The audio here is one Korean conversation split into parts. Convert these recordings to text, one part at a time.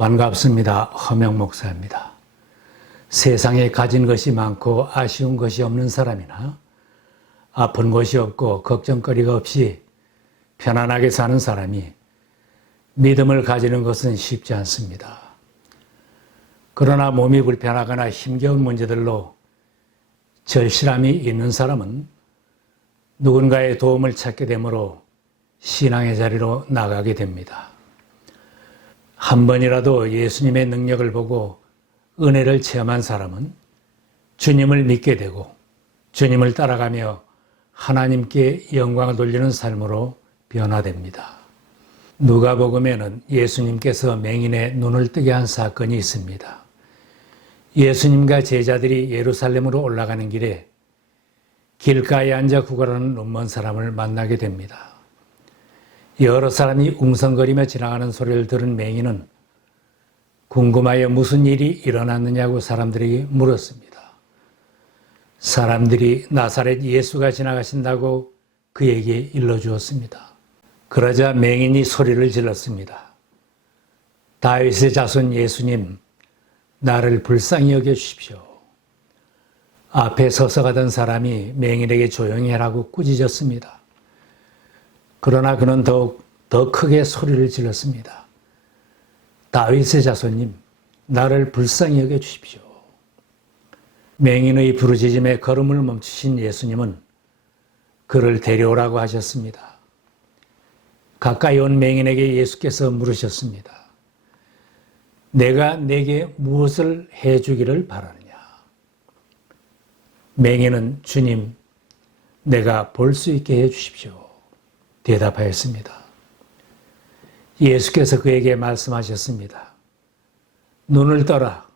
반갑습니다. 허명 목사입니다. 세상에 가진 것이 많고 아쉬운 것이 없는 사람이나 아픈 것이 없고 걱정거리가 없이 편안하게 사는 사람이 믿음을 가지는 것은 쉽지 않습니다. 그러나 몸이 불편하거나 힘겨운 문제들로 절실함이 있는 사람은 누군가의 도움을 찾게 되므로 신앙의 자리로 나가게 됩니다. 한 번이라도 예수님의 능력을 보고 은혜를 체험한 사람은 주님을 믿게 되고 주님을 따라가며 하나님께 영광을 돌리는 삶으로 변화됩니다. 누가복음에는 예수님께서 맹인의 눈을 뜨게 한 사건이 있습니다. 예수님과 제자들이 예루살렘으로 올라가는 길에 길가에 앉아 구걸하는 눈먼 사람을 만나게 됩니다. 여러 사람이 웅성거리며 지나가는 소리를 들은 맹인은 궁금하여 무슨 일이 일어났느냐고 사람들에게 물었습니다. 사람들이 나사렛 예수가 지나가신다고 그에게 일러주었습니다. 그러자 맹인이 소리를 질렀습니다. 다윗의 자손 예수님, 나를 불쌍히 여겨 주십시오. 앞에 서서 가던 사람이 맹인에게 조용히 하라고 꾸짖었습니다. 그러나 그는 더욱 더 크게 소리를 질렀습니다. 다윗의 자손님, 나를 불쌍히 여겨 주십시오. 맹인의 부르짖음에 걸음을 멈추신 예수님은 그를 데려오라고 하셨습니다. 가까이 온 맹인에게 예수께서 물으셨습니다. 내가 내게 무엇을 해 주기를 바라느냐? 맹인은 주님, 내가 볼 수 있게 해 주십시오. 대답하였습니다. 예수께서 그에게 말씀하셨습니다. 눈을 떠라.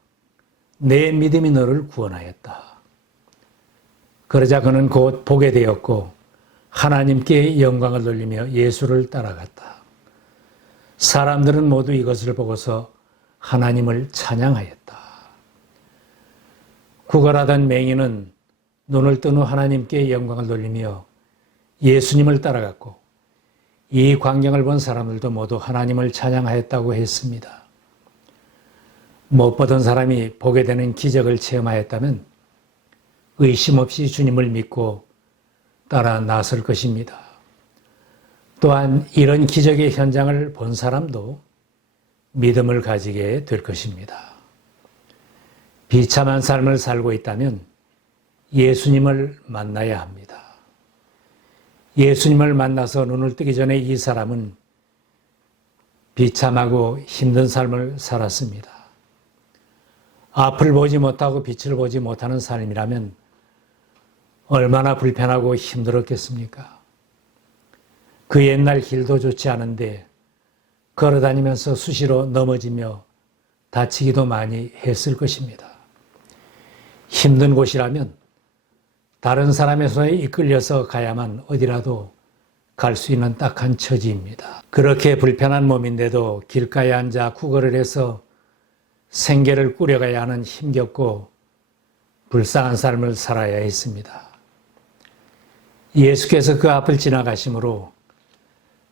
내 믿음이 너를 구원하였다. 그러자 그는 곧 보게 되었고 하나님께 영광을 돌리며 예수를 따라갔다. 사람들은 모두 이것을 보고서 하나님을 찬양하였다. 구걸하던 맹인은 눈을 뜬 후 하나님께 영광을 돌리며 예수님을 따라갔고 이 광경을 본 사람들도 모두 하나님을 찬양하였다고 했습니다. 못 보던 사람이 보게 되는 기적을 체험하였다면 의심 없이 주님을 믿고 따라 나설 것입니다. 또한 이런 기적의 현장을 본 사람도 믿음을 가지게 될 것입니다. 비참한 삶을 살고 있다면 예수님을 만나야 합니다. 예수님을 만나서 눈을 뜨기 전에 이 사람은 비참하고 힘든 삶을 살았습니다. 앞을 보지 못하고 빛을 보지 못하는 삶이라면 얼마나 불편하고 힘들었겠습니까? 그 옛날 길도 좋지 않은데 걸어 다니면서 수시로 넘어지며 다치기도 많이 했을 것입니다. 힘든 곳이라면 다른 사람의 손에 이끌려서 가야만 어디라도 갈 수 있는 딱한 처지입니다. 그렇게 불편한 몸인데도 길가에 앉아 구걸을 해서 생계를 꾸려가야 하는 힘겹고 불쌍한 삶을 살아야 했습니다. 예수께서 그 앞을 지나가심으로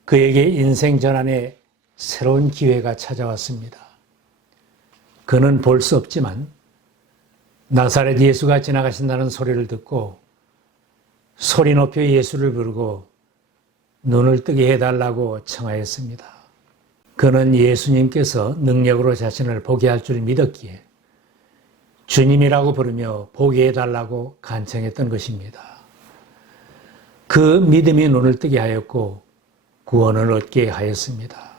그에게 인생 전환의 새로운 기회가 찾아왔습니다. 그는 볼 수 없지만 나사렛 예수가 지나가신다는 소리를 듣고 소리 높여 예수를 부르고 눈을 뜨게 해달라고 청하였습니다. 그는 예수님께서 능력으로 자신을 보게 할 줄 믿었기에 주님이라고 부르며 보게 해달라고 간청했던 것입니다. 그 믿음이 눈을 뜨게 하였고 구원을 얻게 하였습니다.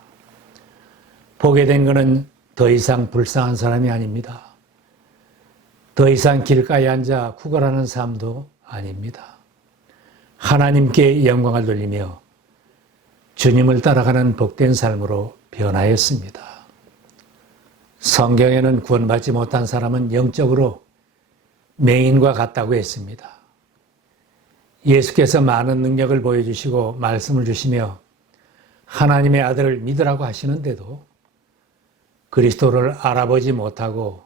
보게 된 것은 더 이상 불쌍한 사람이 아닙니다. 더 이상 길가에 앉아 구걸하는 삶도 아닙니다. 하나님께 영광을 돌리며 주님을 따라가는 복된 삶으로 변하였습니다. 성경에는 구원받지 못한 사람은 영적으로 맹인과 같다고 했습니다. 예수께서 많은 능력을 보여주시고 말씀을 주시며 하나님의 아들을 믿으라고 하시는데도 그리스도를 알아보지 못하고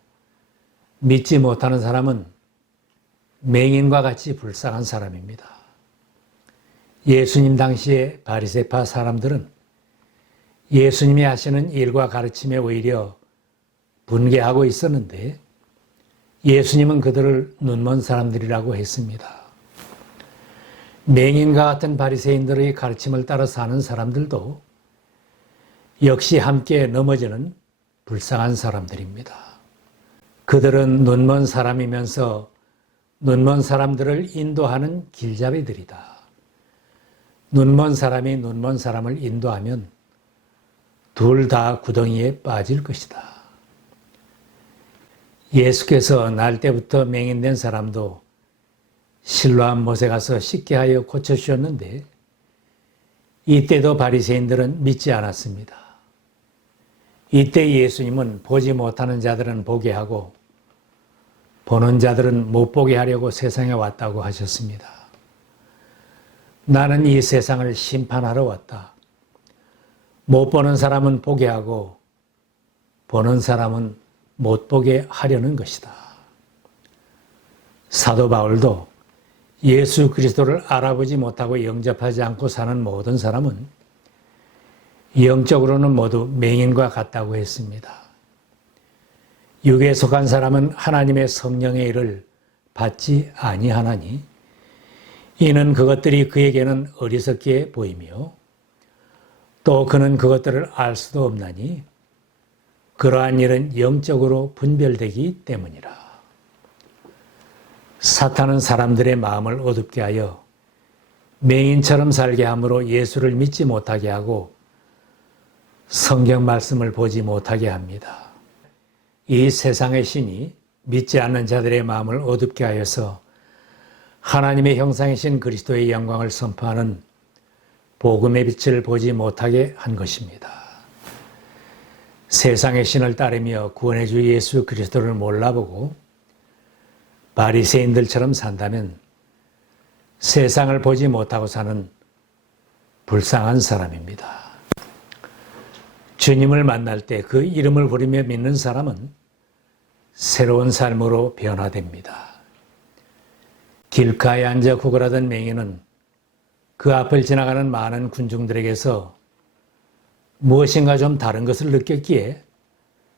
믿지 못하는 사람은 맹인과 같이 불쌍한 사람입니다. 예수님 당시의 바리세파 사람들은 예수님이 하시는 일과 가르침에 오히려 분개하고 있었는데 예수님은 그들을 눈먼 사람들이라고 했습니다. 맹인과 같은 바리새인들의 가르침을 따라 사는 사람들도 역시 함께 넘어지는 불쌍한 사람들입니다. 그들은 눈먼 사람이면서 눈먼 사람들을 인도하는 길잡이들이다. 눈먼 사람이 눈먼 사람을 인도하면 둘 다 구덩이에 빠질 것이다. 예수께서 날 때부터 맹인된 사람도 실로암 못에 가서 쉽게 하여 고쳐주셨는데 이때도 바리새인들은 믿지 않았습니다. 이때 예수님은 보지 못하는 자들은 보게 하고 보는 자들은 못 보게 하려고 세상에 왔다고 하셨습니다. 나는 이 세상을 심판하러 왔다. 못 보는 사람은 보게 하고 보는 사람은 못 보게 하려는 것이다. 사도 바울도 예수 그리스도를 알아보지 못하고 영접하지 않고 사는 모든 사람은 영적으로는 모두 맹인과 같다고 했습니다. 육에 속한 사람은 하나님의 성령의 일을 받지 아니하나니 이는 그것들이 그에게는 어리석게 보이며 또 그는 그것들을 알 수도 없나니 그러한 일은 영적으로 분별되기 때문이라. 사탄은 사람들의 마음을 어둡게 하여 맹인처럼 살게 함으로 예수를 믿지 못하게 하고 성경 말씀을 보지 못하게 합니다. 이 세상의 신이 믿지 않는 자들의 마음을 어둡게 하여서 하나님의 형상이신 그리스도의 영광을 선포하는 복음의 빛을 보지 못하게 한 것입니다. 세상의 신을 따르며 구원의 주 예수 그리스도를 몰라보고 바리새인들처럼 산다면 세상을 보지 못하고 사는 불쌍한 사람입니다. 주님을 만날 때 그 이름을 부르며 믿는 사람은 새로운 삶으로 변화됩니다. 길가에 앉아 구걸하던 맹인은 그 앞을 지나가는 많은 군중들에게서 무엇인가 좀 다른 것을 느꼈기에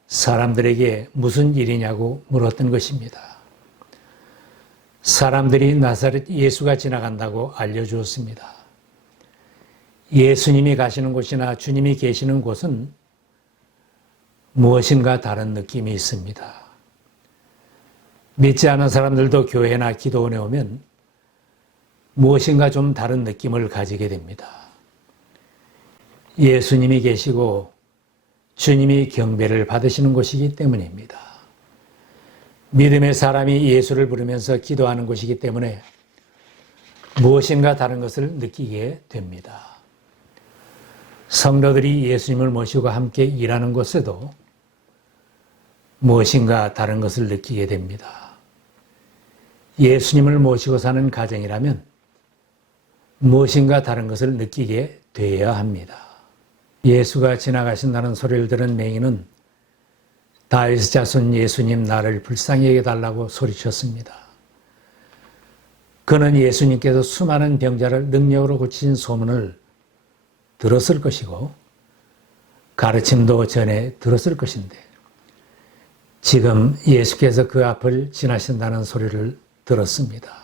사람들에게 무슨 일이냐고 물었던 것입니다. 사람들이 나사렛 예수가 지나간다고 알려주었습니다. 예수님이 가시는 곳이나 주님이 계시는 곳은 무엇인가 다른 느낌이 있습니다. 믿지 않은 사람들도 교회나 기도원에 오면 무엇인가 좀 다른 느낌을 가지게 됩니다. 예수님이 계시고 주님이 경배를 받으시는 곳이기 때문입니다. 믿음의 사람이 예수를 부르면서 기도하는 곳이기 때문에 무엇인가 다른 것을 느끼게 됩니다. 성도들이 예수님을 모시고 함께 일하는 곳에도 무엇인가 다른 것을 느끼게 됩니다. 예수님을 모시고 사는 가정이라면 무엇인가 다른 것을 느끼게 되어야 합니다. 예수가 지나가신다는 소리를 들은 맹인은 다윗 자손 예수님 나를 불쌍히 여겨달라고 소리쳤습니다. 그는 예수님께서 수많은 병자를 능력으로 고친 소문을 들었을 것이고 가르침도 전에 들었을 것인데 지금 예수께서 그 앞을 지나신다는 소리를 들었습니다.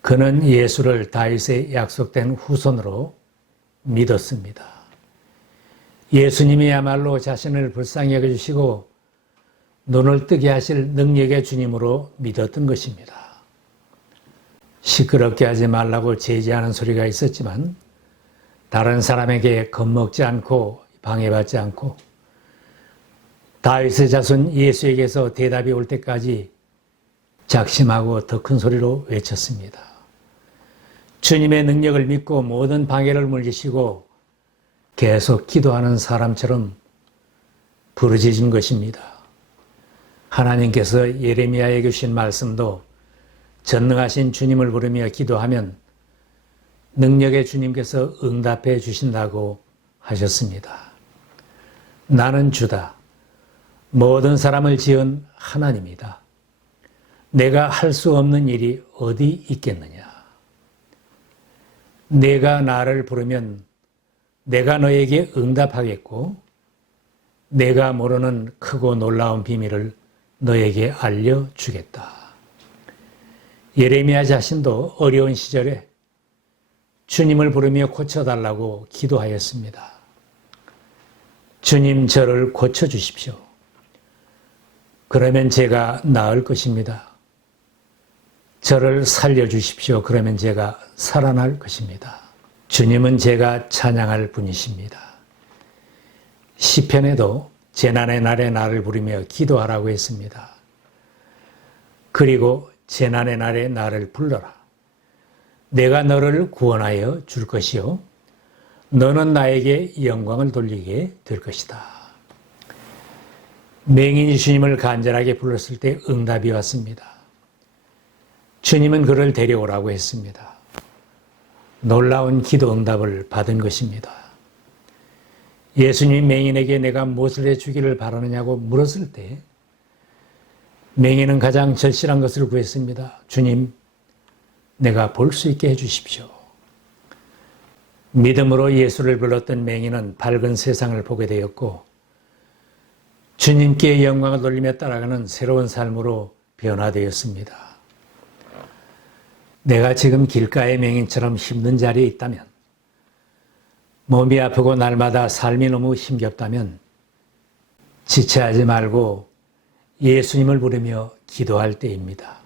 그는 예수를 다윗의 약속된 후손으로 믿었습니다. 예수님이야말로 자신을 불쌍히 여겨주시고 눈을 뜨게 하실 능력의 주님으로 믿었던 것입니다. 시끄럽게 하지 말라고 제지하는 소리가 있었지만 다른 사람에게 겁먹지 않고 방해받지 않고 다윗의 자손 예수에게서 대답이 올 때까지 작심하고 더 큰 소리로 외쳤습니다. 주님의 능력을 믿고 모든 방해를 물리시고 계속 기도하는 사람처럼 부르짖은 것입니다. 하나님께서 예레미야에게 주신 말씀도 전능하신 주님을 부르며 기도하면 능력의 주님께서 응답해 주신다고 하셨습니다. 나는 주다. 모든 사람을 지은 하나님이다. 내가 할 수 없는 일이 어디 있겠느냐? 내가 나를 부르면 내가 너에게 응답하겠고, 내가 모르는 크고 놀라운 비밀을 너에게 알려주겠다. 예레미야 자신도 어려운 시절에 주님을 부르며 고쳐달라고 기도하였습니다. 주님 저를 고쳐주십시오. 그러면 제가 나을 것입니다. 저를 살려주십시오. 그러면 제가 살아날 것입니다. 주님은 제가 찬양할 분이십니다. 시편에도 재난의 날에 나를 부르며 기도하라고 했습니다. 그리고 재난의 날에 나를 불러라. 내가 너를 구원하여 줄 것이요. 너는 나에게 영광을 돌리게 될 것이다. 맹인이 주님을 간절하게 불렀을 때 응답이 왔습니다. 주님은 그를 데려오라고 했습니다. 놀라운 기도 응답을 받은 것입니다. 예수님이 맹인에게 내가 무엇을 해주기를 바라느냐고 물었을 때 맹인은 가장 절실한 것을 구했습니다. 주님, 내가 볼 수 있게 해주십시오. 믿음으로 예수를 불렀던 맹인은 밝은 세상을 보게 되었고 주님께 영광을 돌리며 따라가는 새로운 삶으로 변화되었습니다. 내가 지금 길가의 맹인처럼 힘든 자리에 있다면 몸이 아프고 날마다 삶이 너무 힘겹다면 지체하지 말고 예수님을 부르며 기도할 때입니다.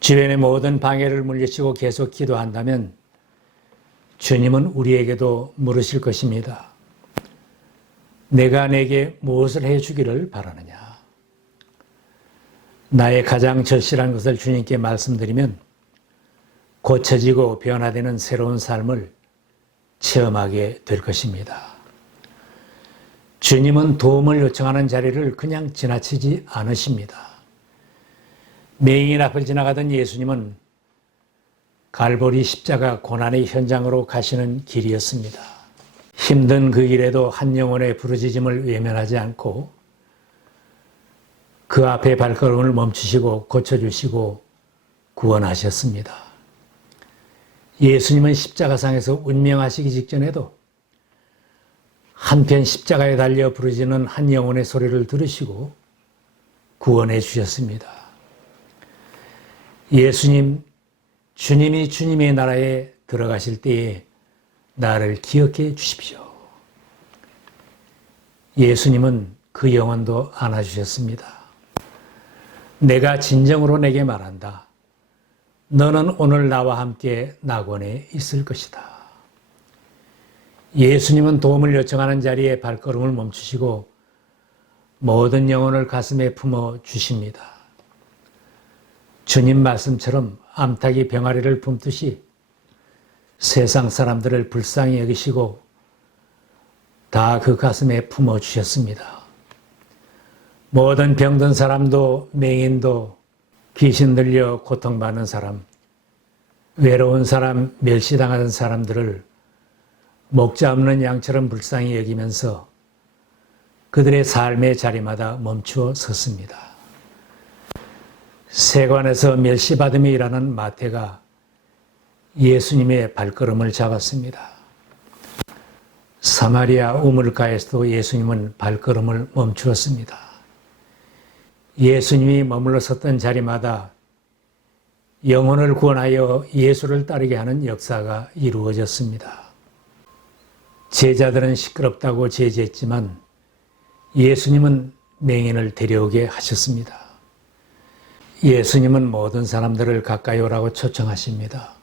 주변의 모든 방해를 물리치고 계속 기도한다면 주님은 우리에게도 물으실 것입니다. 내가 내게 무엇을 해 주기를 바라느냐? 나의 가장 절실한 것을 주님께 말씀드리면 고쳐지고 변화되는 새로운 삶을 체험하게 될 것입니다. 주님은 도움을 요청하는 자리를 그냥 지나치지 않으십니다. 맹인 앞을 지나가던 예수님은 갈보리 십자가 고난의 현장으로 가시는 길이었습니다. 힘든 그 길에도 한 영혼의 부르짖음을 외면하지 않고 그 앞에 발걸음을 멈추시고 고쳐주시고 구원하셨습니다. 예수님은 십자가상에서 운명하시기 직전에도 한편 십자가에 달려 부르짖는 한 영혼의 소리를 들으시고 구원해 주셨습니다. 예수님, 주님이 주님의 나라에 들어가실 때에 나를 기억해 주십시오. 예수님은 그 영혼도 안아주셨습니다. 내가 진정으로 내게 말한다. 너는 오늘 나와 함께 낙원에 있을 것이다. 예수님은 도움을 요청하는 자리에 발걸음을 멈추시고 모든 영혼을 가슴에 품어 주십니다. 주님 말씀처럼 암탉이 병아리를 품듯이 세상 사람들을 불쌍히 여기시고 다 그 가슴에 품어 주셨습니다. 모든 병든 사람도 맹인도 귀신 들려 고통받는 사람, 외로운 사람, 멸시당하는 사람들을 목자 없는 양처럼 불쌍히 여기면서 그들의 삶의 자리마다 멈추어 섰습니다. 세관에서 멸시받음이 일하는 마태가 예수님의 발걸음을 잡았습니다. 사마리아 우물가에서도 예수님은 발걸음을 멈추었습니다. 예수님이 머물러 섰던 자리마다 영혼을 구원하여 예수를 따르게 하는 역사가 이루어졌습니다. 제자들은 시끄럽다고 제지했지만 예수님은 맹인을 데려오게 하셨습니다. 예수님은 모든 사람들을 가까이 오라고 초청하십니다.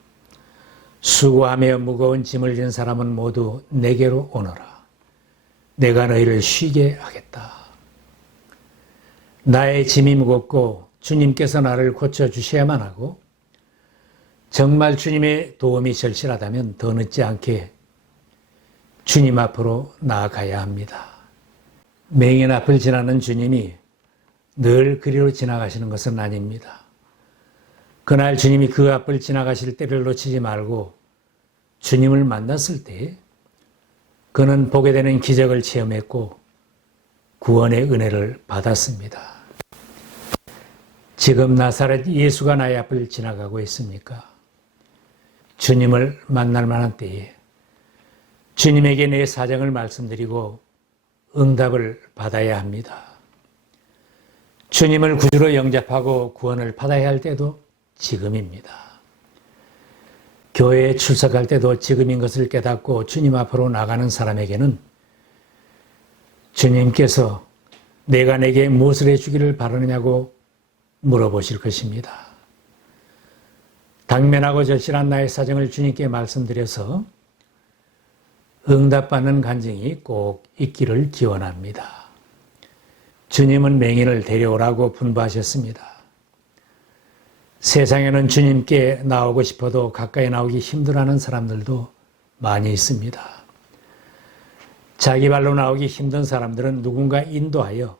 수고하며 무거운 짐을 진 사람은 모두 내게로 오너라. 내가 너희를 쉬게 하겠다. 나의 짐이 무겁고 주님께서 나를 고쳐 주셔야만 하고 정말 주님의 도움이 절실하다면 더 늦지 않게 주님 앞으로 나아가야 합니다. 맹인 앞을 지나는 주님이 늘 그리로 지나가시는 것은 아닙니다. 그날 주님이 그 앞을 지나가실 때를 놓치지 말고 주님을 만났을 때 그는 보게 되는 기적을 체험했고 구원의 은혜를 받았습니다. 지금 나사렛 예수가 나의 앞을 지나가고 있습니까? 주님을 만날 만한 때에 주님에게 내 사정을 말씀드리고 응답을 받아야 합니다. 주님을 구주로 영접하고 구원을 받아야 할 때도 지금입니다. 교회에 출석할 때도 지금인 것을 깨닫고 주님 앞으로 나가는 사람에게는 주님께서 내가 내게 무엇을 해주기를 바라느냐고 물어보실 것입니다. 당면하고 절실한 나의 사정을 주님께 말씀드려서 응답받는 간증이 꼭 있기를 기원합니다. 주님은 맹인을 데려오라고 분부하셨습니다. 세상에는 주님께 나오고 싶어도 가까이 나오기 힘들어하는 사람들도 많이 있습니다. 자기 발로 나오기 힘든 사람들은 누군가 인도하여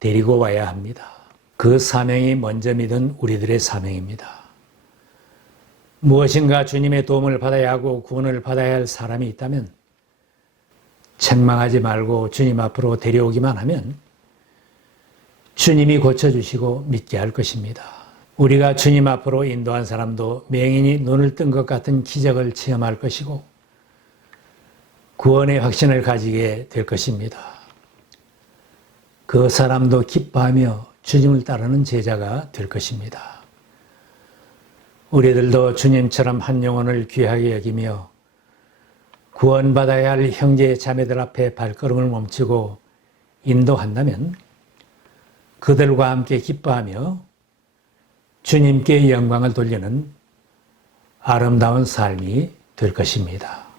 데리고 와야 합니다. 그 사명이 먼저 믿은 우리들의 사명입니다. 무엇인가 주님의 도움을 받아야 하고 구원을 받아야 할 사람이 있다면 책망하지 말고 주님 앞으로 데려오기만 하면 주님이 고쳐주시고 믿게 할 것입니다. 우리가 주님 앞으로 인도한 사람도 맹인이 눈을 뜬 것 같은 기적을 체험할 것이고 구원의 확신을 가지게 될 것입니다. 그 사람도 기뻐하며 주님을 따르는 제자가 될 것입니다. 우리들도 주님처럼 한 영혼을 귀하게 여기며 구원받아야 할 형제 자매들 앞에 발걸음을 멈추고 인도한다면 그들과 함께 기뻐하며 주님께 영광을 돌리는 아름다운 삶이 될 것입니다.